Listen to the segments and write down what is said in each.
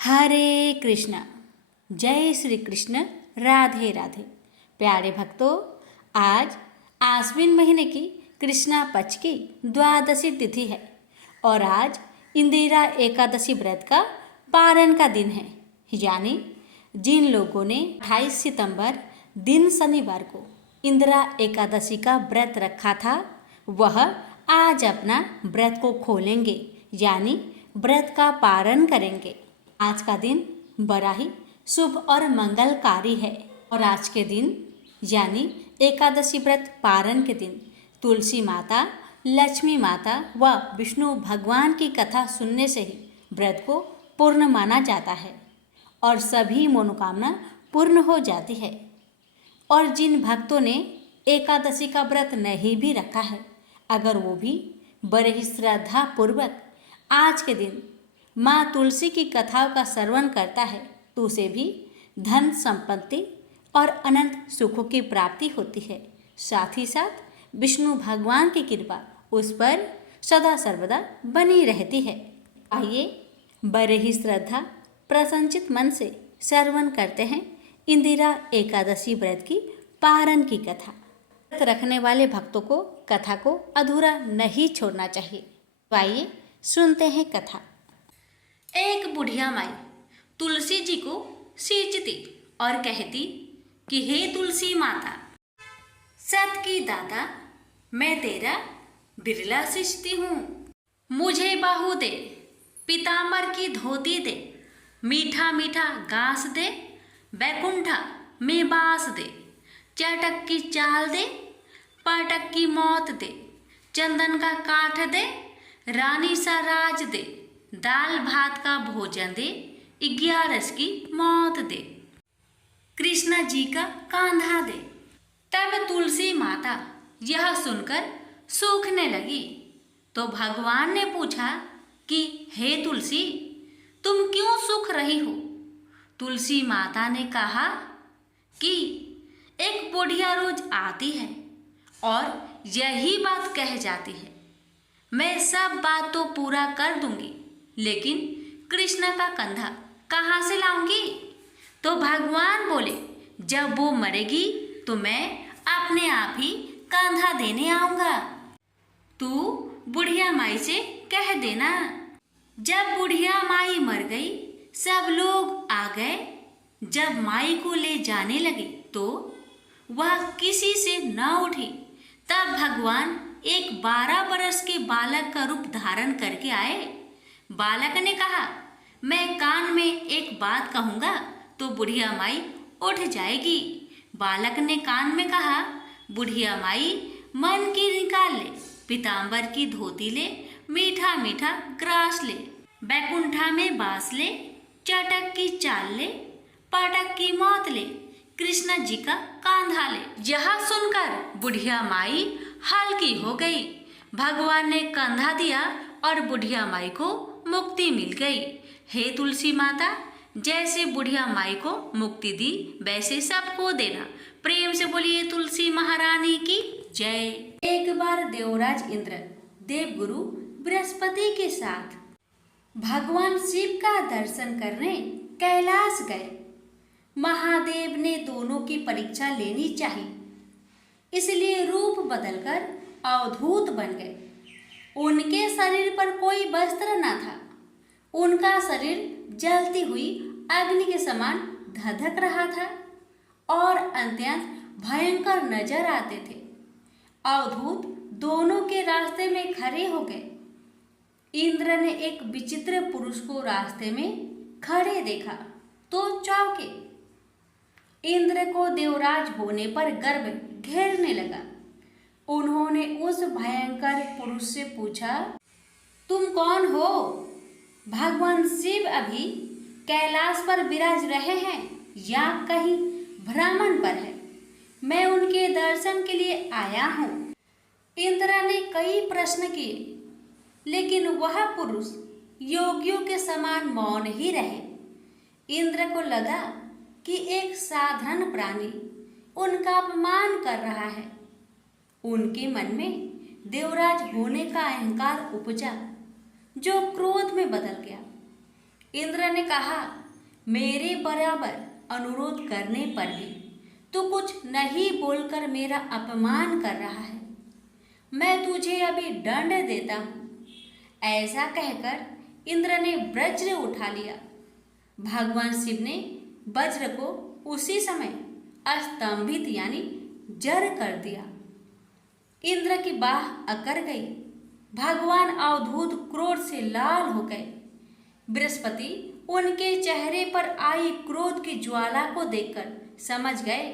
हरे कृष्णा। जय श्री कृष्ण। राधे राधे। प्यारे भक्तों, आज आश्विन महीने की कृष्णा पक्ष की द्वादशी तिथि है और आज इंदिरा एकादशी व्रत का पारण का दिन है। यानी जिन लोगों ने 28 सितंबर दिन शनिवार को इंदिरा एकादशी का व्रत रखा था वह आज अपना व्रत को खोलेंगे, यानी व्रत का पारण करेंगे। आज का दिन बड़ा ही शुभ और मंगलकारी है और आज के दिन यानी एकादशी व्रत पारण के दिन तुलसी माता, लक्ष्मी माता व विष्णु भगवान की कथा सुनने से ही व्रत को पूर्ण माना जाता है और सभी मनोकामना पूर्ण हो जाती है। और जिन भक्तों ने एकादशी का व्रत नहीं भी रखा है, अगर वो भी बड़े ही श्रद्धा पूर्वक आज के दिन माँ तुलसी की कथाओं का श्रवण करता है तो उसे भी धन संपत्ति और अनंत सुखों की प्राप्ति होती है। साथ ही साथ विष्णु भगवान की कृपा उस पर सदा सर्वदा बनी रहती है। आइए बड़े ही श्रद्धा प्रसन्नचित मन से श्रवण करते हैं इंदिरा एकादशी व्रत की पारण की कथा। व्रत रखने वाले भक्तों को कथा को अधूरा नहीं छोड़ना चाहिए। तो आइए सुनते हैं कथा। एक बुढ़िया माई तुलसी जी को सींचती और कहती कि हे तुलसी माता, सत की दाता, मैं तेरा बिरला सींचती हूँ। मुझे बाहू दे, पीतांबर की धोती दे, मीठा मीठा घास दे, बैकुंठा में बास दे, चटक की चाल दे, पाटक की मौत दे, चंदन का काठ दे, रानी सा राज दे, दाल भात का भोजन दे, 11 की मौत दे, कृष्णा जी का कांधा दे। तब तुलसी माता यह सुनकर सूखने लगी तो भगवान ने पूछा कि हे तुलसी, तुम क्यों सूख रही हो? तुलसी माता ने कहा कि एक बुढ़िया रोज आती है और यही बात कह जाती है, मैं सब बात तो पूरा कर दूंगी, लेकिन कृष्ण का कंधा कहाँ से लाऊंगी? तो भगवान बोले, जब वो मरेगी तो मैं अपने आप ही कंधा देने आऊंगा। तू बुढ़िया माई से कह देना। जब बुढ़िया माई मर गई सब लोग आ गए। जब माई को ले जाने लगे तो वह किसी से न उठी। तब भगवान एक 12 बरस के बालक का रूप धारण करके आए। बालक ने कहा, मैं कान में एक बात कहूँगा तो बुढ़िया माई उठ जाएगी। बालक ने कान में कहा, बुढ़िया माई मन की निकाल ले, पीतांबर की धोती ले, मीठा मीठा ग्रास ले, बैकुंठा में बास ले, चटक की चाल ले, पाटक की मौत ले, कृष्ण जी का कांधा ले। यह सुनकर बुढ़िया माई हल्की हो गई। भगवान ने कंधा दिया और बुढ़िया माई को मुक्ति मिल गई। हे तुलसी माता, जैसे बुढ़िया माई को मुक्ति दी वैसे सबको देना। प्रेम से बोलिए तुलसी महारानी की जय। एक बार देवराज इंद्र देवगुरु बृहस्पति के साथ भगवान शिव का दर्शन करने कैलाश गए। महादेव ने दोनों की परीक्षा लेनी चाहिए, इसलिए रूप बदलकर अवधूत बन गए। उनके शरीर पर कोई वस्त्र न था। उनका शरीर जलती हुई अग्नि के समान धधक रहा था और अत्यंत भयंकर नजर आते थे। अवधूत दोनों के रास्ते में खड़े हो गए। इंद्र ने एक विचित्र पुरुष को रास्ते में खड़े देखा तो चौंके। इंद्र को देवराज होने पर गर्व घेरने लगा। उन्होंने उस भयंकर पुरुष से पूछा, तुम कौन हो? भगवान शिव अभी कैलाश पर विराज रहे हैं या कहीं भ्रमण पर है? मैं उनके दर्शन के लिए आया हूँ। इंद्र ने कई प्रश्न किए, लेकिन वह पुरुष योगियों के समान मौन ही रहे। इंद्र को लगा कि एक साधारण प्राणी उनका अपमान कर रहा है। उनके मन में देवराज होने का अहंकार उपजा, जो क्रोध में बदल गया। इंद्र ने कहा, मेरे बराबर अनुरोध करने पर भी तू कुछ नहीं बोलकर मेरा अपमान कर रहा है। मैं तुझे अभी दंड देता हूँ। ऐसा कहकर इंद्र ने वज्र उठा लिया। भगवान शिव ने वज्र को उसी समय अस्तंभित यानी जड़ कर दिया। इंद्र की बाह अकड़ गई। भगवान अवधूत क्रोध से लाल हो गए। बृहस्पति उनके चेहरे पर आई क्रोध की ज्वाला को देखकर समझ गए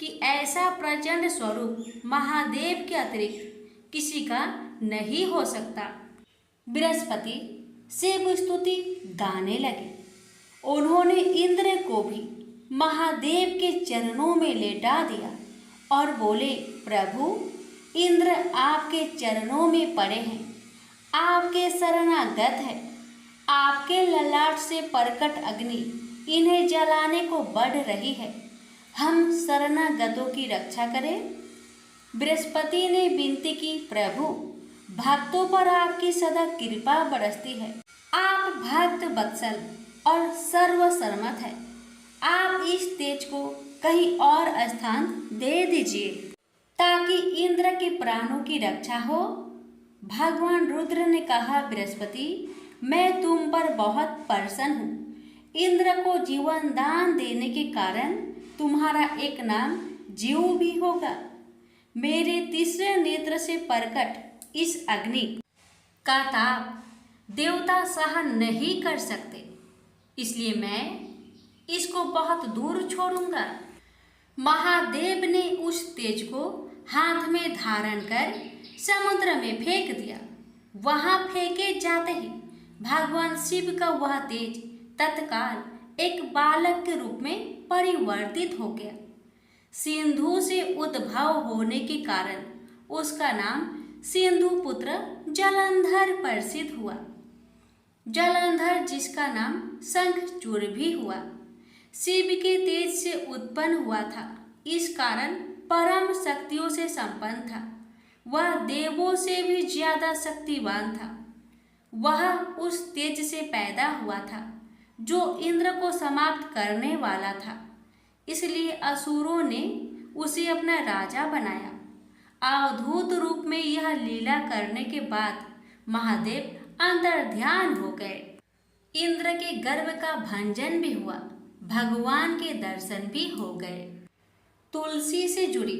कि ऐसा प्रचंड स्वरूप महादेव के अतिरिक्त किसी का नहीं हो सकता। बृहस्पति शिव स्तुति गाने लगे। उन्होंने इंद्र को भी महादेव के चरणों में लेटा दिया और बोले, प्रभु, इंद्र आपके चरणों में पड़े हैं, आपके शरणागत है। आपके ललाट से प्रकट अग्नि इन्हें जलाने को बढ़ रही है। हम शरणागतों की रक्षा करें। बृहस्पति ने विनती की, प्रभु, भक्तों पर आपकी सदा कृपा बरसती है। आप भक्त वत्सल और सर्वसम्मत है। आप इस तेज को कहीं और स्थान दे दीजिए ताकि इंद्र के प्राणों की रक्षा हो। भगवान रुद्र ने कहा, बृहस्पति, मैं तुम पर बहुत प्रसन्न हूँ। इंद्र को जीवन दान देने के कारण तुम्हारा एक नाम जीव भी होगा। मेरे तीसरे नेत्र से प्रकट इस अग्नि का ताप देवता सहन नहीं कर सकते, इसलिए मैं इसको बहुत दूर छोड़ूंगा। महादेव ने उस तेज को हाथ में धारण कर समुद्र में फेंक दिया। वहां फेंके जाते ही भगवान शिव का वह तेज तत्काल एक बालक के रूप में परिवर्तित हो गया। सिंधु से उद्भव होने के कारण उसका नाम सिंधु पुत्र जलंधर प्रसिद्ध हुआ। जलंधर जिसका नाम शंखचूड़ भी हुआ, शिव के तेज से उत्पन्न हुआ था। इस कारण परम शक्तियों से संपन्न था। वह देवों से भी ज्यादा शक्तिवान था। वह उस तेज से पैदा हुआ था जो इंद्र को समाप्त करने वाला था। इसलिए असुरों ने उसे अपना राजा बनाया। अवधूत रूप में यह लीला करने के बाद महादेव अंतर्ध्यान हो गए। इंद्र के गर्भ का भंजन भी हुआ। भगवान के दर्शन भी हो गए। तुलसी से जुड़ी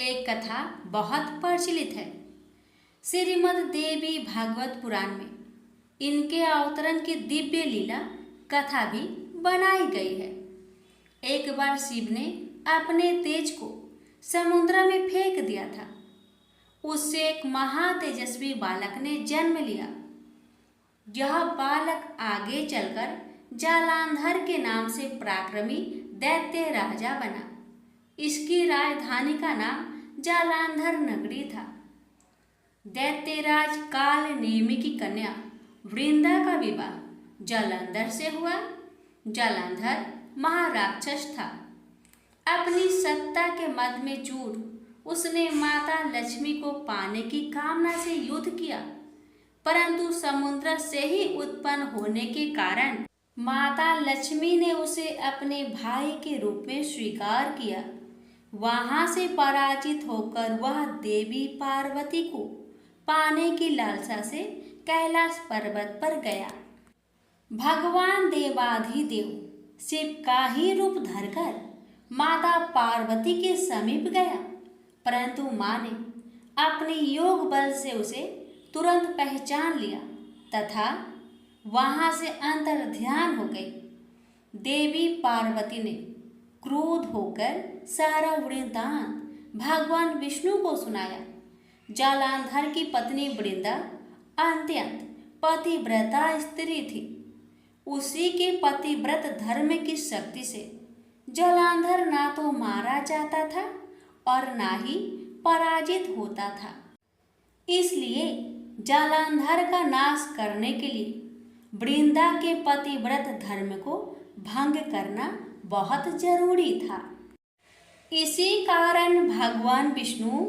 एक कथा बहुत प्रचलित है। श्रीमद् देवी भागवत पुराण में इनके अवतरण की दिव्य लीला कथा भी बनाई गई है। एक बार शिव ने अपने तेज को समुद्र में फेंक दिया था। उससे एक महातेजस्वी बालक ने जन्म लिया। यह बालक आगे चलकर जालंधर के नाम से पराक्रमी दैत्य राजा बना। इसकी राजधानी का नाम जालंधर नगरी था। दैत्यराज काल नेमि की कन्या वृंदा का विवाह जालंधर से हुआ। जालंधर महाराक्षस था। अपनी सत्ता के मद में चूर उसने माता लक्ष्मी को पाने की कामना से युद्ध किया, परंतु समुद्र से ही उत्पन्न होने के कारण माता लक्ष्मी ने उसे अपने भाई के रूप में स्वीकार किया। वहां से पराजित होकर वह देवी पार्वती को पाने की लालसा से कैलाश पर्वत पर गया। भगवान देवाधिदेव शिव का ही रूप धरकर माता पार्वती के समीप गया, परंतु मां ने अपने योग बल से उसे तुरंत पहचान लिया तथा वहां से अंतर्ध्यान हो गई। देवी पार्वती ने क्रोध होकर सारा वृत्तांत भगवान विष्णु को सुनाया। जालंधर की पत्नी वृंदा अत्यंत पतिव्रता स्त्री थी। उसी के पतिव्रत धर्म की शक्ति से जालंधर ना तो मारा जाता था और ना ही पराजित होता था। इसलिए जालंधर का नाश करने के लिए वृंदा के पतिव्रत धर्म को भंग करना बहुत जरूरी था। इसी कारण भगवान विष्णु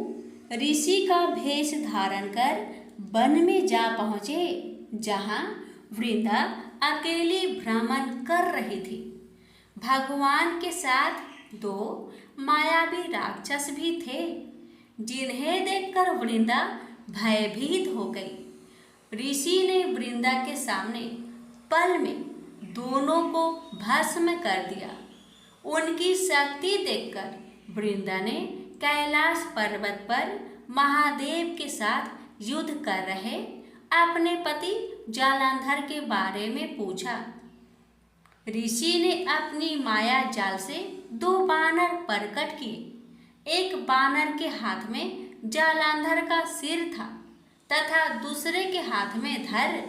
ऋषि का भेष धारण कर वन में जा पहुँचे, जहाँ वृंदा अकेली भ्रमण कर रही थी। भगवान के साथ दो मायावी राक्षस भी थे, जिन्हें देखकर वृंदा भयभीत हो गई। ऋषि ने वृंदा के सामने पल में दोनों को भस्म कर दिया। उनकी शक्ति देखकर वृंदा ने कैलाश पर्वत पर महादेव के साथ युद्ध कर रहे अपने पति जालंधर के बारे में पूछा। ऋषि ने अपनी माया जाल से दो बानर प्रकट किए। एक बानर के हाथ में जालंधर का सिर था तथा दूसरे के हाथ में धर।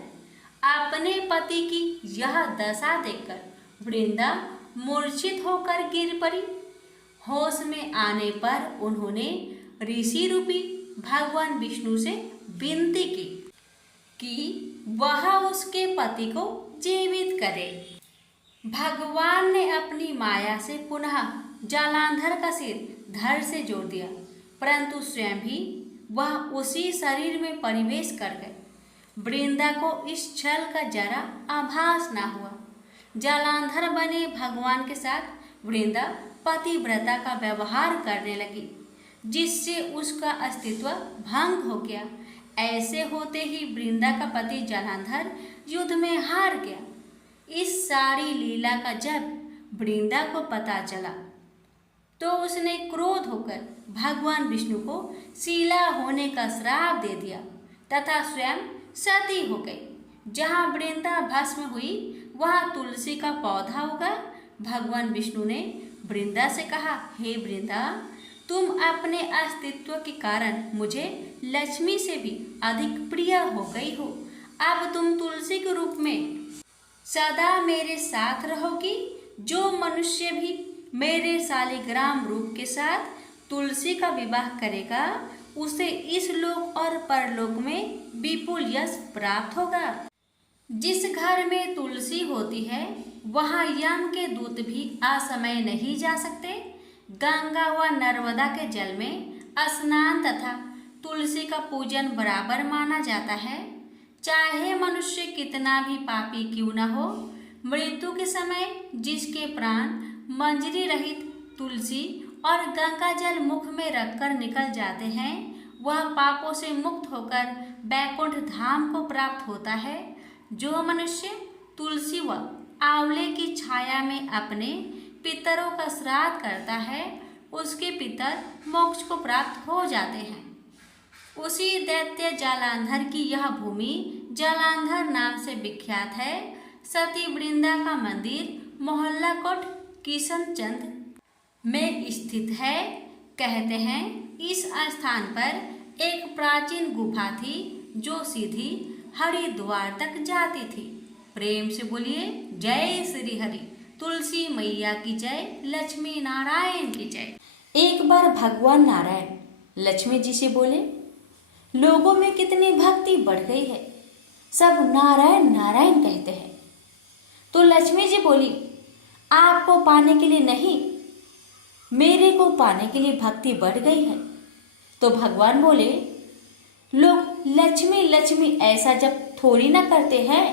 अपने पति की यह दशा देखकर वृंदा मूर्छित होकर गिर पड़ी। होश में आने पर उन्होंने ऋषि रूपी भगवान विष्णु से विनती की कि वह उसके पति को जीवित करे। भगवान ने अपनी माया से पुनः जालंधर का सिर धड़ से जोड़ दिया, परंतु स्वयं भी वह उसी शरीर में प्रवेश कर गए। वृंदा को इस छल का जरा आभास न हुआ। जालंधर बने भगवान के साथ वृंदा पतिव्रता का व्यवहार करने लगी, जिससे उसका अस्तित्व भंग हो गया। ऐसे होते ही वृंदा का पति जालंधर युद्ध में हार गया। इस सारी लीला का जब वृंदा को पता चला तो उसने क्रोध होकर भगवान विष्णु को शीला होने का श्राप दे दिया तथा स्वयं सती हो गई। जहाँ वृंदा भस्म हुई वहाँ तुलसी का पौधा उगा। भगवान विष्णु ने वृंदा से कहा, हे वृंदा, तुम अपने अस्तित्व के कारण मुझे लक्ष्मी से भी अधिक प्रिय हो गई हो। अब तुम तुलसी के रूप में सदा मेरे साथ रहोगी। जो मनुष्य भी मेरे शालिग्राम रूप के साथ तुलसी का विवाह करेगा उसे इस लोक और परलोक में विपुल यश प्राप्त होगा। जिस घर में तुलसी होती है वहाँ यम के दूत भी असमय नहीं जा सकते। गंगा व नर्मदा के जल में स्नान तथा तुलसी का पूजन बराबर माना जाता है। चाहे मनुष्य कितना भी पापी क्यों न हो, मृत्यु के समय जिसके प्राण मंजरी रहित तुलसी और गंगा जल मुख में रखकर निकल जाते हैं, वह पापों से मुक्त होकर बैकुंठ धाम को प्राप्त होता है। जो मनुष्य तुलसी व आंवले की छाया में अपने पितरों का श्राद्ध करता है, उसके पितर मोक्ष को प्राप्त हो जाते हैं। उसी दैत्य जालंधर की यह भूमि जालंधर नाम से विख्यात है। सती वृंदा का मंदिर मोहल्ला कोट किशनचंद में स्थित है। कहते हैं इस स्थान पर एक प्राचीन गुफा थी जो सीधी हरिद्वार तक जाती थी। प्रेम से बोलिए जय श्री हरि। तुलसी मैया की जय, लक्ष्मी नारायण की जय। एक बार भगवान नारायण लक्ष्मी जी से बोले, लोगों में कितनी भक्ति बढ़ गई है, सब नारायण नारायण कहते हैं। तो लक्ष्मी जी बोली, आपको पाने के लिए नहीं, मेरे को पाने के लिए भक्ति बढ़ गई है। तो भगवान बोले, लोग लक्ष्मी लक्ष्मी ऐसा जब थोड़ी ना करते हैं।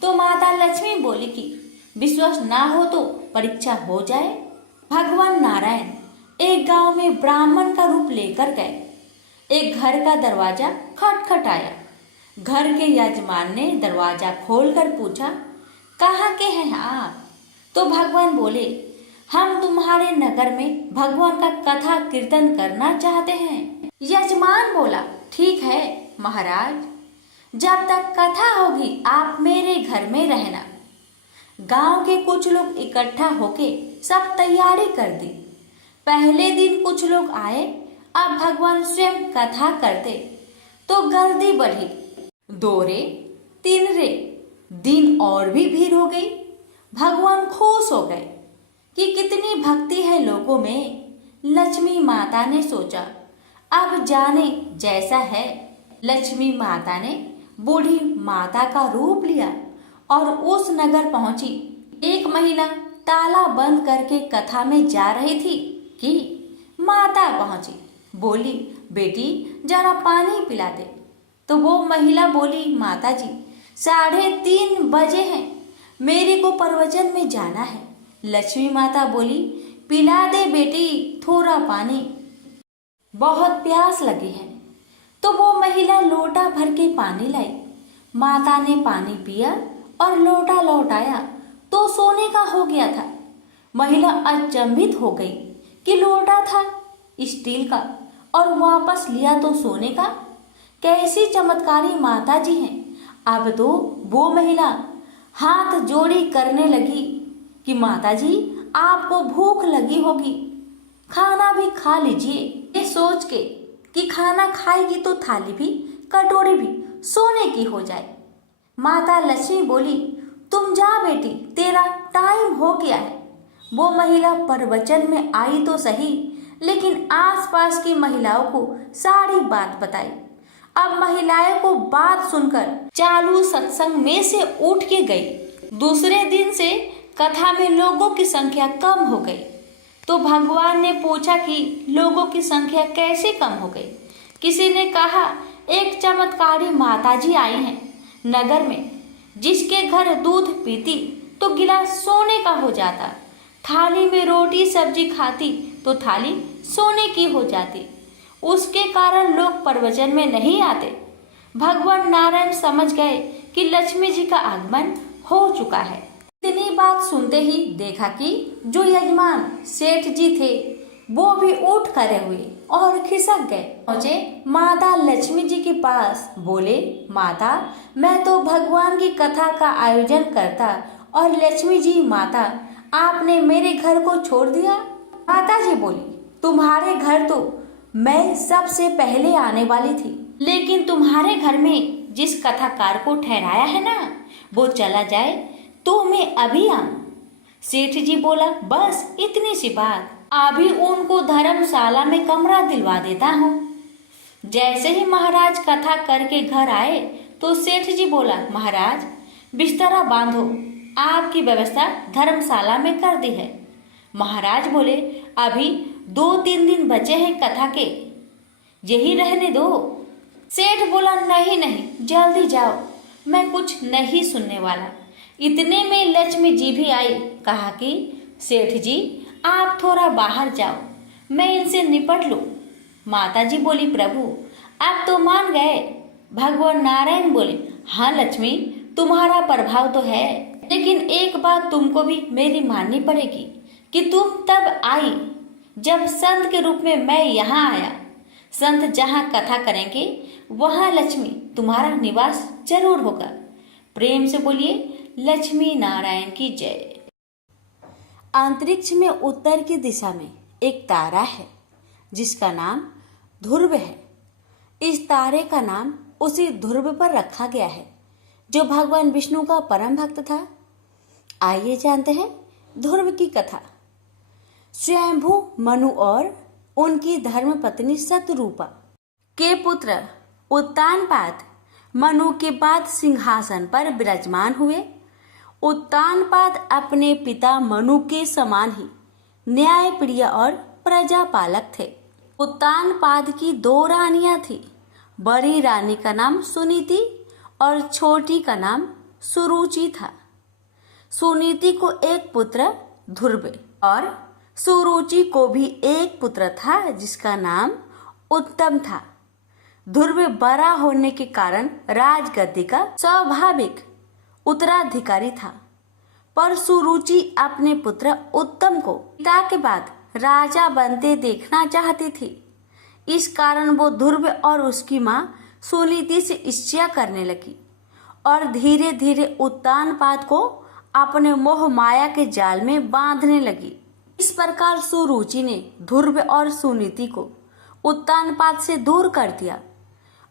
तो माता लक्ष्मी बोली कि विश्वास ना हो तो परीक्षा हो जाए। भगवान नारायण एक गांव में ब्राह्मण का रूप लेकर गए। एक घर का दरवाजा खटखटाया। घर के यजमान ने दरवाजा खोलकर पूछा, कहाँ के हैं आप? तो भगवान बोले, हम तुम्हारे नगर में भगवान का कथा कीर्तन करना चाहते हैं। यजमान बोला, ठीक है महाराज, जब तक कथा होगी आप मेरे घर में रहना। गांव के कुछ लोग इकट्ठा होके सब तैयारी कर दी। पहले दिन कुछ लोग आए। अब भगवान स्वयं कथा करते तो गर्दी बढ़ी। 2 रे 3 रे दिन और भी भीड़ हो गई। भगवान खुश हो गए कि कितनी भक्ति है लोगों में। लक्ष्मी माता ने सोचा, अब जाने जैसा है। लक्ष्मी माता ने बूढ़ी माता का रूप लिया और उस नगर पहुंची। एक महिला ताला बंद करके कथा में जा रही थी कि माता पहुंची। बोली, बेटी जरा पानी पिला दे। तो वो महिला बोली, माता जी 3:30 बजे हैं, मेरे को प्रवचन में जाना है। लक्ष्मी माता बोली, पिला दे बेटी थोड़ा पानी, बहुत प्यास लगी है। तो वो महिला लोटा भर के पानी लाई। माता ने पानी पिया और लोटा लौटाया तो सोने का हो गया था। महिला अचंभित हो गई कि लोटा था स्टील का और वापस लिया तो सोने का। कैसी चमत्कारी माता जी हैं। अब तो वो महिला हाथ जोड़ी करने लगी कि माता जी, आपको भूख लगी होगी, खाना भी खा लीजिए। ये सोच के कि खाना खाएगी तो थाली भी कटोरी भी सोने की हो जाए। माता लक्ष्मी बोली, तुम जा बेटी, तेरा टाइम हो गया है। वो महिला प्रवचन में आई तो सही, लेकिन आसपास की महिलाओं को सारी बात बताई। अब महिलाएं को बात सुनकर चालू सत्संग में से उठ के गई। दूसरे दिन से कथा में लोगों की संख्या कम हो गई। तो भगवान ने पूछा कि लोगों की संख्या कैसे कम हो गई। किसी ने कहा, एक चमत्कारी माताजी आई हैं नगर में, जिसके घर दूध पीती तो गिलास सोने का हो जाता, थाली में रोटी सब्जी खाती तो थाली सोने की हो जाती। उसके कारण लोग प्रवचन में नहीं आते। भगवान नारायण समझ गए कि लक्ष्मी जी का आगमन हो चुका है। इतनी बात सुनते ही देखा कि जो यजमान सेठ जी थे वो भी उठ खड़े हुए और खिसक गए। पहुंचे माता लक्ष्मी जी के पास, बोले, माता, मैं तो भगवान की कथा का आयोजन करता और लक्ष्मी जी माता, आपने मेरे घर को छोड़ दिया। माता जी बोली, तुम्हारे घर तो मैं सबसे पहले आने वाली थी, लेकिन तुम्हारे घर में जिस कथाकार को ठहराया है ना, वो चला जाए तो मैं अभी आऊं। सेठ जी बोला, बस इतनी सी बात, अभी उनको धर्मशाला में कमरा दिलवा देता हूँ। जैसे ही महाराज कथा करके घर आए तो सेठ जी बोला, महाराज बिस्तरा बांधो, आपकी व्यवस्था धर्मशाला में कर दी है। महाराज बोले, अभी 2-3 दिन बचे हैं कथा के, यही रहने दो। सेठ बोला, नहीं नहीं, जल्दी जाओ, मैं कुछ नहीं सुनने वाला। इतने में लक्ष्मी जी भी आई। कहा कि सेठ जी, आप थोड़ा बाहर जाओ, मैं इनसे निपट लूं। माता जी बोली, प्रभु आप तो मान गए। भगवान नारायण बोले, हाँ लक्ष्मी, तुम्हारा प्रभाव तो है, लेकिन एक बात तुमको भी मेरी माननी पड़ेगी कि तुम तब आई जब संत के रूप में मैं यहाँ आया। संत जहाँ कथा करेंगे वहाँ लक्ष्मी तुम्हारा निवास जरूर होगा। प्रेम से बोलिए, लक्ष्मी नारायण की जय। अंतरिक्ष में उत्तर की दिशा में एक तारा है जिसका नाम ध्रुव है। इस तारे का नाम उसी ध्रुव पर रखा गया है जो भगवान विष्णु का परम भक्त था। आइए जानते हैं ध्रुव की कथा। स्वयंभू मनु और उनकी धर्मपत्नी शतरूपा के पुत्र उत्तानपाद मनु के बाद सिंहासन पर विराजमान हुए। उत्तानपाद अपने पिता मनु के समान ही न्यायप्रिय और प्रजापालक थे। उत्तानपाद की 2 रानियां थी। बड़ी रानी का नाम सुनीति और छोटी का नाम सुरुचि था। सुनीति को एक पुत्र ध्रुव और सुरुचि को भी एक पुत्र था जिसका नाम उत्तम था। ध्रुव बड़ा होने के कारण राजगद्दी का स्वाभाविक उत्तराधिकारी था, पर सुरुचि अपने पुत्र उत्तम को पिता के बाद राजा बनते देखना चाहती थी। इस कारण वो ध्रुव और उसकी माँ सुनीति से ईर्ष्या करने लगी और धीरे धीरे उत्तानपाद को अपने मोह माया के जाल में बांधने लगी। इस प्रकार सुरुचि ने ध्रुव और सुनीति को उत्तानपाद से दूर कर दिया।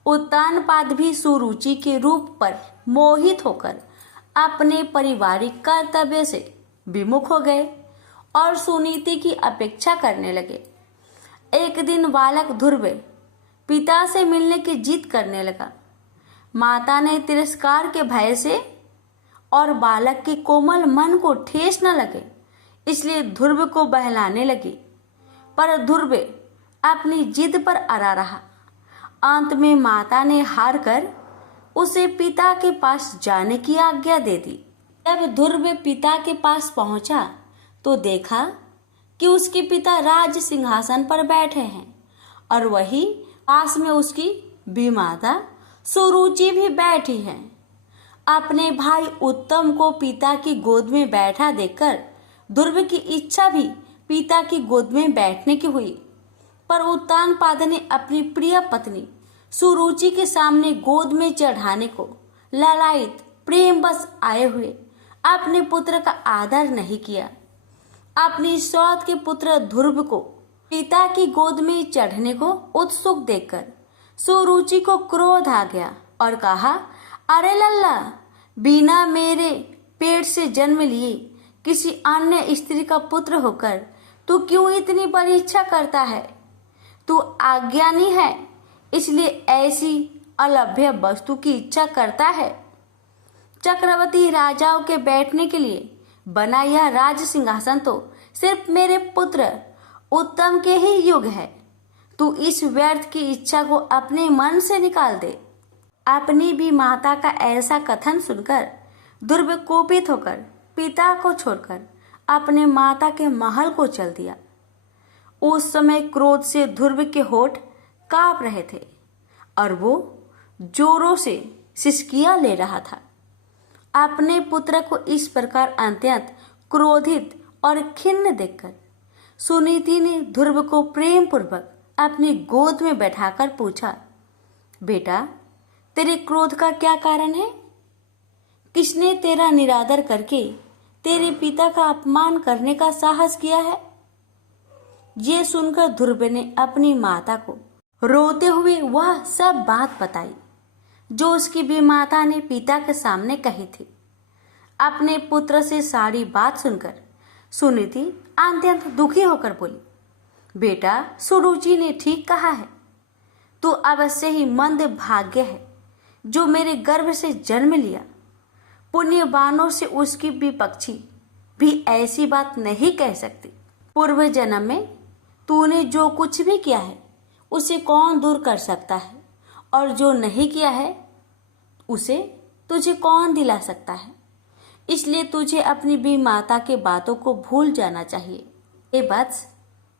उत्तानपाद भी सुरुचि के रूप पर मोहित होकर अपने पारिवारिक कर्तव्य से विमुख हो गए और सुनीति की अपेक्षा करने लगे। एक दिन बालक ध्रुव पिता से मिलने की जिद करने लगा। माता ने तिरस्कार के भय से और बालक के कोमल मन को ठेस न लगे इसलिए ध्रुव को बहलाने लगी, पर ध्रुव अपनी जिद पर अड़ा रहा। अंत में माता ने हार कर उसे पिता के पास जाने की आज्ञा दे दी। जब ध्रुव पिता के पास पहुंचा तो देखा कि उसके पिता राज सिंहासन पर बैठे हैं और वही पास में उसकी बीमाता सुरुचि भी बैठी है। अपने भाई उत्तम को पिता की गोद में बैठा देखकर ध्रुव की इच्छा भी पिता की गोद में बैठने की हुई, पर उत्तानपाद ने अपनी प्रिय पत्नी सुरुचि के सामने गोद में चढ़ाने को लालायित प्रेम बस आए हुए अपने पुत्र का आदर नहीं किया। अपनी सौत के पुत्र ध्रुव को पिता की गोद में चढ़ने को उत्सुक देखकर सुरुचि को क्रोध आ गया और कहा, अरे लल्ला, बिना मेरे पेट से जन्म लिए किसी अन्य स्त्री का पुत्र होकर तू क्यों इतनी बड़ी इच्छा करता है? तू अज्ञानी है, इसलिए ऐसी अलभ्य वस्तु की इच्छा करता है। चक्रवर्ती राजाओं के बैठने के लिए बना यह राज सिंहासन तो सिर्फ मेरे पुत्र उत्तम के ही युग है। तू इस व्यर्थ की इच्छा को अपने मन से निकाल दे। अपनी भी माता का ऐसा कथन सुनकर ध्रुव कोपित होकर पिता को छोड़कर अपने माता के महल को चल दिया। उस समय क्रोध से ध्रुव के होठ कांप रहे थे और वो जोरों से सिसकियां ले रहा था। अपने पुत्र को इस प्रकार अत्यंत क्रोधित और खिन्न देखकर सुनीति ने ध्रुव को प्रेम पूर्वक अपनी गोद में बैठाकर पूछा, बेटा, तेरे क्रोध का क्या कारण है? किसने तेरा निरादर करके तेरे पिता का अपमान करने का साहस किया है? ये सुनकर ध्रुव ने अपनी माता को रोते हुए वह सब बात बताई जो उसकी भी माता ने पिता के सामने कही थी। अपने पुत्र से सारी बात सुनकर सुनीति अत्यंत दुखी होकर बोली, बेटा, सुरुचि ने ठीक कहा है। तू अवश्य ही मंद भाग्य है जो मेरे गर्भ से जन्म लिया। पुण्यवानों से उसकी विपक्षी भी ऐसी बात नहीं कह सकती। पूर्व जन्म में तूने जो कुछ भी किया है उसे कौन दूर कर सकता है, और जो नहीं किया है उसे तुझे कौन दिला सकता है। इसलिए तुझे अपनी भी माता के बातों को भूल जाना चाहिए। ये वत्स,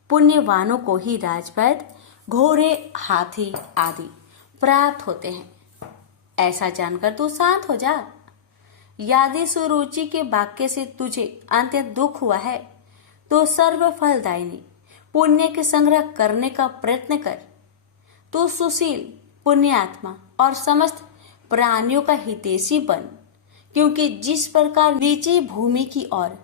पुण्यवानों को ही राजवैद, घोड़े, हाथी आदि प्राप्त होते हैं। ऐसा जानकर तू शांत हो जा। यदि सुरुचि के वाक्य से तुझे अत्यंत दुख हुआ है तो सर्व फलदायिनी पुण्य के संग्रह करने का प्रयत्न कर। तू सुशील, पुण्यात्मा और समस्त प्राणियों का हितैषी बन, क्योंकि जिस प्रकार नीची भूमि की ओर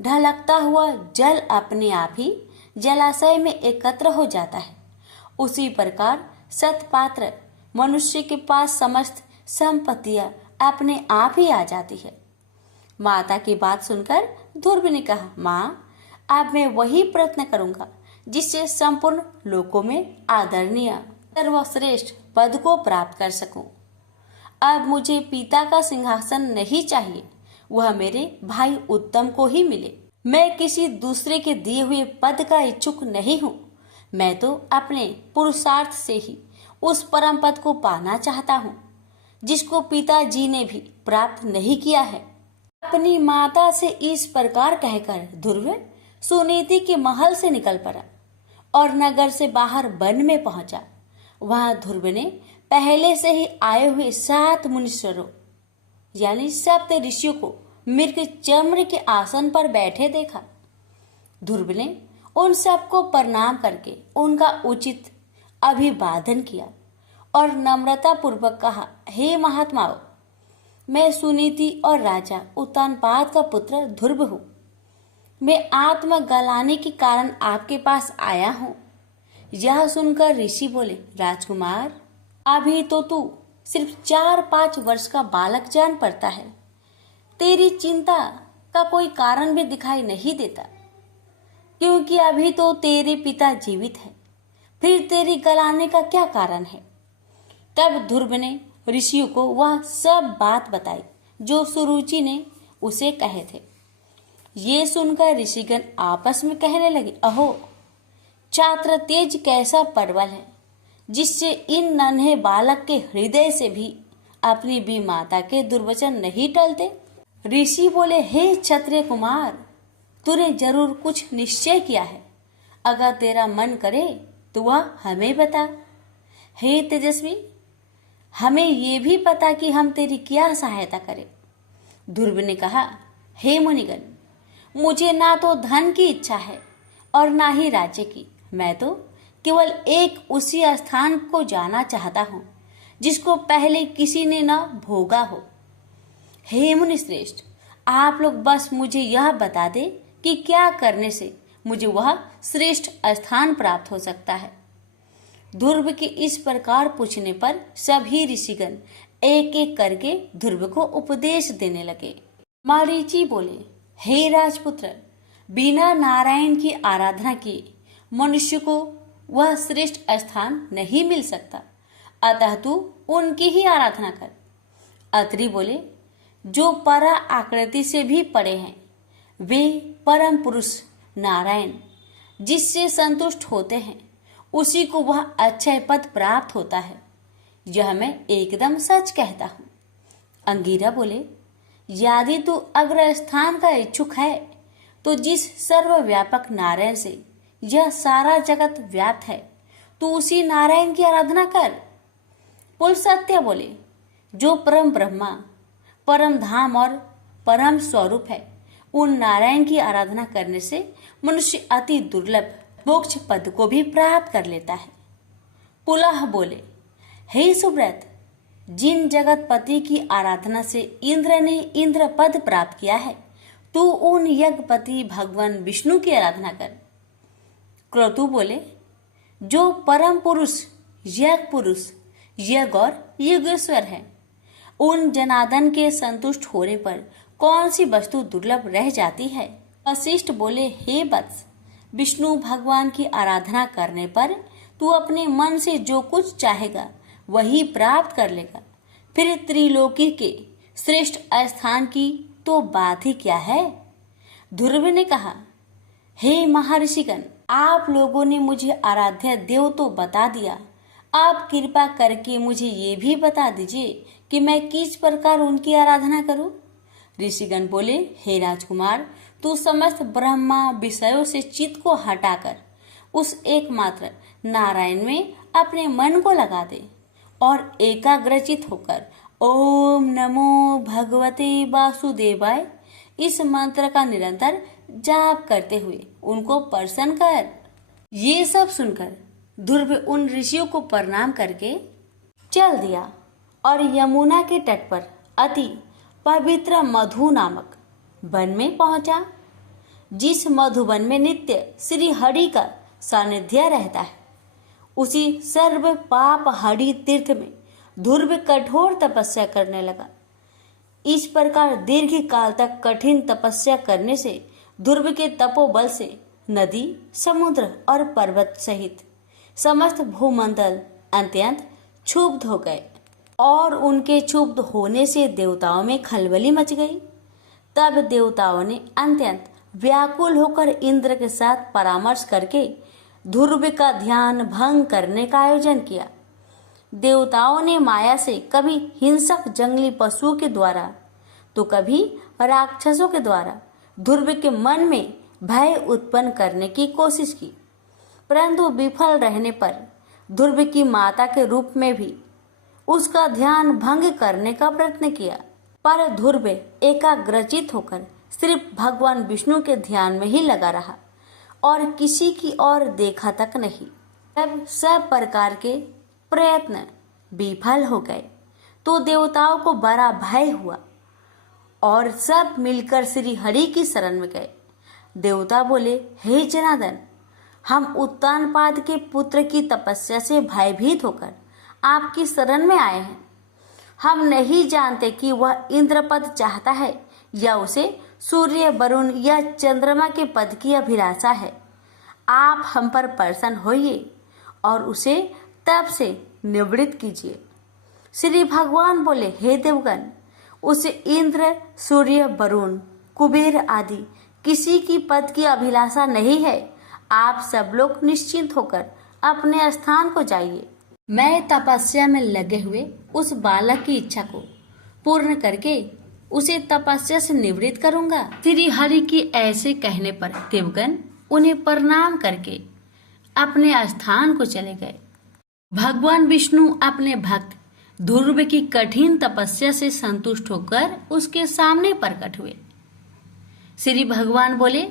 ढलकता हुआ जल अपने आप ही जलाशय में एकत्र हो जाता है, उसी प्रकार सत्पात्र मनुष्य के पास समस्त संपत्तियां अपने आप ही आ जाती है। माता की बात सुनकर ध्रुव ने कहा, माँ, अब मैं वही प्रयत्न करूंगा जिससे संपूर्ण लोकों में आदरणीय सर्वश्रेष्ठ पद को प्राप्त कर सकूं। अब मुझे पिता का सिंहासन नहीं चाहिए, वह मेरे भाई उत्तम को ही मिले। मैं किसी दूसरे के दिए हुए पद का इच्छुक नहीं हूँ। मैं तो अपने पुरुषार्थ से ही उस परम पद को पाना चाहता हूँ जिसको पिताजी ने भी प्राप्त नहीं किया है। अपनी माता से इस प्रकार कहकर ध्रुव सुनीति के महल से निकल पड़ा और नगर से बाहर वन में पहुंचा। वहां ध्रुव ने पहले से ही आए हुए 7 मुनीश्वरों यानी 7 ऋषियों को मृग चम्र के आसन पर बैठे देखा। ध्रुव ने उन सबको प्रणाम करके उनका उचित अभिवादन किया और नम्रता पूर्वक कहा, हे महात्माओं, मैं सुनीति और राजा उत्तानपाद का पुत्र ध्रुव हूँ। मैं आत्मा गलाने के कारण आपके पास आया हूँ। यह सुनकर ऋषि बोले, राजकुमार, अभी तो तू सिर्फ 4-5 वर्ष का बालक जान पड़ता है। तेरी चिंता का कोई कारण भी दिखाई नहीं देता, क्योंकि अभी तो तेरे पिता जीवित है। फिर तेरी गलाने का क्या कारण है? तब ध्रुव ने ऋषियों को वह सब बात बताई जो सुरुचि ने उसे कहे थे। ये सुनकर ऋषिगण आपस में कहने लगे, अहो, छात्र तेज कैसा परवल है जिससे इन नन्हे बालक के हृदय से भी अपनी भी माता के दुर्वचन नहीं टलते। ऋषि बोले, हे क्षत्रिय कुमार, तूने जरूर कुछ निश्चय किया है। अगर तेरा मन करे तो वह हमें बता। हे तेजस्वी, हमें ये भी पता कि हम तेरी क्या सहायता करें। ध्रुव ने कहा, हे मुनिगण, मुझे ना तो धन की इच्छा है और ना ही राज्य की। मैं तो केवल एक उसी स्थान को जाना चाहता हूँ जिसको पहले किसी ने न भोगा हो। हे मुनि श्रेष्ठ, आप लोग बस मुझे यह बता दे कि क्या करने से मुझे वह श्रेष्ठ स्थान प्राप्त हो सकता है। ध्रुव के इस प्रकार पूछने पर सभी ऋषिगण एक एक करके ध्रुव को उपदेश देने लगे। मरीचि बोले, हे राजपुत्र, बिना नारायण की आराधना किए मनुष्य को वह श्रेष्ठ स्थान नहीं मिल सकता, अतः तू उनकी ही आराधना कर। अत्रि बोले, जो परा आकृति से भी परे हैं वे परम पुरुष नारायण जिससे संतुष्ट होते हैं उसी को वह अक्षय पद प्राप्त होता है। यह मैं एकदम सच कहता हूँ। अंगिरा बोले, यदि तू अग्र स्थान का इच्छुक है तो जिस सर्वव्यापक नारायण से यह सारा जगत व्याप्त है तू उसी नारायण की आराधना कर। पुलस्त्य बोले, जो परम ब्रह्मा, परम धाम और परम स्वरूप है, उन नारायण की आराधना करने से मनुष्य अति दुर्लभ मोक्ष पद को भी प्राप्त कर लेता है। पुलह बोले, हे सुव्रत, जिन जगतपति की आराधना से इंद्र ने इंद्र पद प्राप्त किया है, तू उन यज्ञपति भगवान विष्णु की आराधना कर। क्रतु बोले, जो परम पुरुष, यज्ञ पुरुष, यज्ञ और युगेश्वर है, उन जनार्दन के संतुष्ट होने पर कौन सी वस्तु दुर्लभ रह जाती है। वशिष्ठ बोले, हे वत्स, विष्णु भगवान की आराधना करने पर तू अपने मन से जो कुछ चाहेगा वही प्राप्त कर लेगा। फिर त्रिलोकी के श्रेष्ठ स्थान की तो बात ही क्या है। ध्रुव ने कहा, हे महर्षिगण, आप लोगों ने मुझे आराध्य देव तो बता दिया, आप कृपा करके मुझे ये भी बता दीजिए कि मैं किस प्रकार उनकी आराधना करूं। ऋषिगण बोले, हे राजकुमार, तू समस्त ब्रह्मा विषयों से चित्त को हटाकर उस एकमात्र नारायण में अपने मन को लगा दे और एकाग्रचित होकर ओम नमो भगवते वासुदेवाय इस मंत्र का निरंतर जाप करते हुए उनको प्रसन्न कर। ये सब सुनकर ध्रुव उन ऋषियों को प्रणाम करके चल दिया और यमुना के तट पर अति पवित्र मधु नामक वन में पहुंचा। जिस मधुवन में नित्य श्री हरि का सानिध्य रहता है, उसी सर्व पाप हरि तीर्थ में ध्रुव कठोर तपस्या करने लगा। इस प्रकार दीर्घ काल तक कठिन तपस्या करने से ध्रुव के तपोबल से नदी, समुद्र और पर्वत सहित समस्त भूमंडल अत्यंत क्षुब्ध हो गए और उनके क्षुब्ध होने से देवताओं में खलबली मच गई। तब देवताओं ने अत्यंत व्याकुल होकर इंद्र के साथ परामर्श करके ध्रुव का ध्यान भंग करने का आयोजन किया। देवताओं ने माया से कभी हिंसक जंगली पशुओं के द्वारा तो कभी राक्षसों के द्वारा ध्रुव के मन में भय उत्पन्न करने की कोशिश की, परंतु विफल रहने पर ध्रुव की माता के रूप में भी उसका ध्यान भंग करने का प्रयत्न किया, पर ध्रुव एकाग्रचित होकर सिर्फ भगवान विष्णु के ध्यान में ही लगा रहा और किसी की ओर देखा तक नहीं। जब सब प्रकार के प्रयत्न विफल हो गए तो देवताओं को बड़ा भय हुआ और सब मिलकर श्री हरि की शरण में गए। देवता बोले, हे जनार्दन, हम उत्तानपाद के पुत्र की तपस्या से भयभीत होकर आपकी शरण में आए हैं। हम नहीं जानते कि वह इंद्रपद चाहता है या उसे सूर्य, वरुण या चंद्रमा के पद की अभिलाषा है। आप हम पर प्रसन्न होइए और उसे तप से निवृत्त कीजिए। श्री भगवान बोले, हे देवगण, उसे इंद्र, सूर्य, वरुण, कुबेर आदि किसी की पद की अभिलाषा नहीं है। आप सब लोग निश्चिंत होकर अपने स्थान को जाइए। मैं तपस्या में लगे हुए उस बालक की इच्छा को पूर्ण करके उसे तपस्या से निवृत्त करूंगा। श्री हरि के ऐसे कहने पर देवगण उन्हें प्रणाम करके अपने स्थान को चले गए। भगवान विष्णु अपने भक्त ध्रुव की कठिन तपस्या से संतुष्ट होकर उसके सामने प्रकट हुए। श्री भगवान बोले,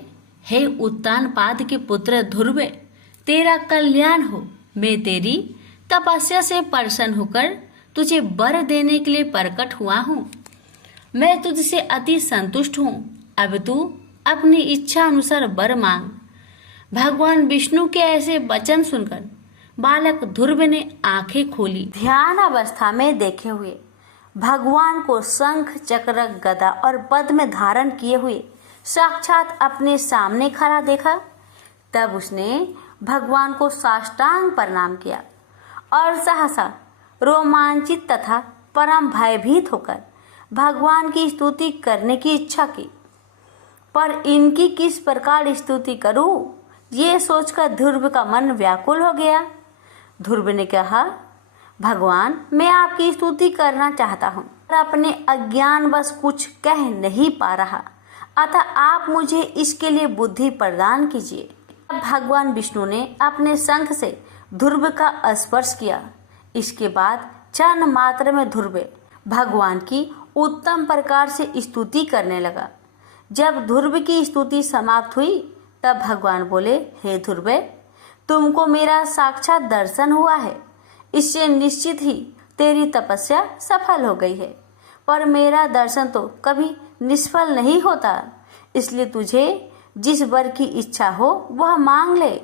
हे उत्तानपाद के पुत्र ध्रुव, तेरा कल्याण हो। मैं तेरी तपस्या से प्रसन्न होकर तुझे वर देने के लिए प्रकट हुआ हूँ। मैं तुझसे अति संतुष्ट हूँ। अब तू अपनी इच्छा अनुसार वर मांग। भगवान विष्णु के ऐसे वचन सुनकर बालक ध्रुव ने आंखें खोली। ध्यान अवस्था में देखे हुए भगवान को शंख, चक्र, गदा और पद्म धारण किए हुए साक्षात अपने सामने खड़ा देखा। तब उसने भगवान को साष्टांग प्रणाम किया और सहसा रोमांचित तथा परम भयभीत होकर भगवान की स्तुति करने की इच्छा की। पर इनकी किस प्रकार स्तुति करूं, ये सोचकर ध्रुव का मन व्याकुल हो गया। ध्रुव ने कहा, भगवान, मैं आपकी स्तुति करना चाहता हूँ पर अपने अज्ञान बस कुछ कह नहीं पा रहा, अतः आप मुझे इसके लिए बुद्धि प्रदान कीजिए। भगवान विष्णु ने अपने शंख से ध्रुव का स्पर्श किया। इसके बाद क्षण मात्र में ध्रुव भगवान की उत्तम प्रकार से स्तुति करने लगा। जब ध्रुव की स्तुति समाप्त हुई तब भगवान बोले, हे ध्रुव, तुमको मेरा साक्षात दर्शन हुआ है। इससे निश्चित ही तेरी तपस्या सफल हो गई है। पर मेरा दर्शन तो कभी निष्फल नहीं होता, इसलिए तुझे जिस वर की इच्छा हो वह मांग ले।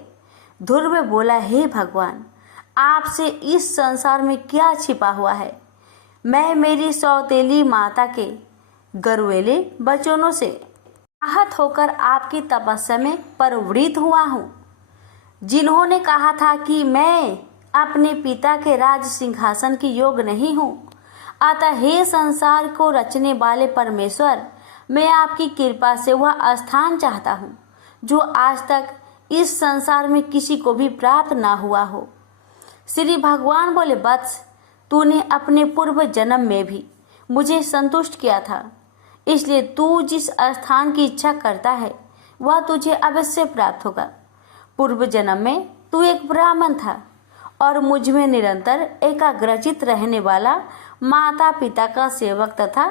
ध्रुव बोला, हे भगवान, आपसे इस संसार में क्या छिपा हुआ है। मैं मेरी सौतेली माता के गरुएले वचनों से आहत होकर आपकी तपस्या में प्रवृत्त हुआ हूँ, जिन्होंने कहा था कि मैं अपने पिता के राज सिंहासन की योग्य नहीं हूँ। अतः हे संसार को रचने वाले परमेश्वर, मैं आपकी कृपा से वह स्थान चाहता हूँ जो आज तक इस संसार में किसी को भी प्राप्त ना हुआ हो। श्री भगवान बोले, वत्स, तूने अपने पूर्व जन्म में भी मुझे संतुष्ट किया था, इसलिए तू जिस स्थान की इच्छा करता है वह तुझे अवश्य प्राप्त होगा। पूर्व जन्म में तू एक ब्राह्मण था और मुझ में निरंतर एकाग्रचित रहने वाला माता पिता का सेवक तथा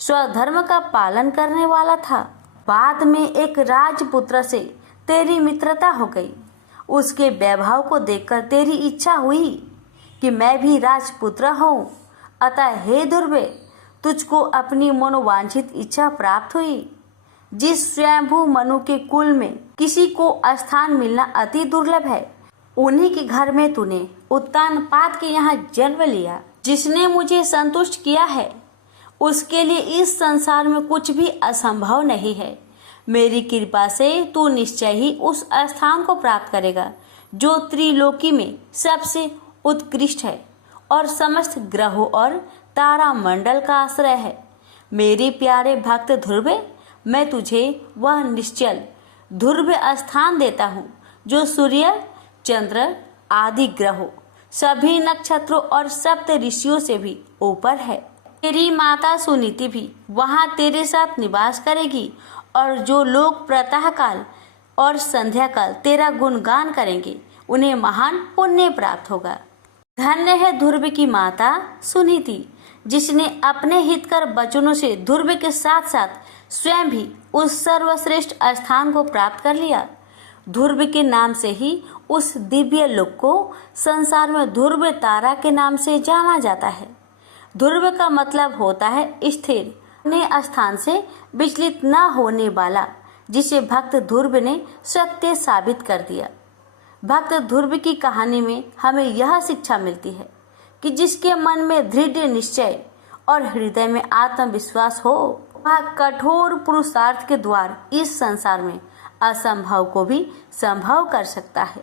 स्वधर्म का पालन करने वाला था। बाद में एक राजपुत्र से तेरी मित्रता हो गई। उसके वैभव को देखकर तेरी इच्छा हुई कि मैं भी राजपुत्र हूँ। अतः हे ध्रुव, तुझको अपनी मनोवांछित इच्छा प्राप्त हुई। जिस स्वयंभू मनु के कुल में किसी को स्थान मिलना अति दुर्लभ है, उन्हीं के घर में तूने उत्तानपाद के यहाँ जन्म लिया। जिसने मुझे संतुष्ट किया है उसके लिए इस संसार में कुछ भी असंभव नहीं है। मेरी कृपा से तू निश्चय ही उस स्थान को प्राप्त करेगा जो त्रिलोकी में सबसे उत्कृष्ट है और समस्त ग्रहों और तारा मंडल का आश्रय है। मेरे प्यारे भक्त ध्रुव, मैं तुझे वह निश्चल ध्रुव स्थान देता हूँ जो सूर्य, चंद्र आदि ग्रहों, सभी नक्षत्रों और सप्त ऋषियों से भी ऊपर है। तेरी माता सुनीति भी वहाँ तेरे साथ निवास करेगी और जो लोग प्रातः काल और संध्या काल तेरा गुणगान करेंगे उन्हें महान पुण्य प्राप्त होगा। धन्य है ध्रुव की माता सुनीति, जिसने अपने हितकर वचनों से ध्रुव के साथ साथ स्वयं भी उस सर्वश्रेष्ठ स्थान को प्राप्त कर लिया। ध्रुव के नाम से ही उस दिव्य लोक को संसार में ध्रुव तारा के नाम से जाना जाता है। ध्रुव का मतलब होता है स्थिर, अपने स्थान से विचलित न होने वाला, जिसे भक्त ध्रुव ने सत्य साबित कर दिया। भक्त ध्रुव की कहानी में हमें यह शिक्षा मिलती है कि जिसके मन में दृढ़ निश्चय और हृदय में आत्मविश्वास हो, वह कठोर पुरुषार्थ के द्वार इस संसार में असंभव को भी संभव कर सकता है।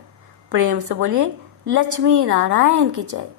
प्रेम से बोलिए लक्ष्मी नारायण की जय।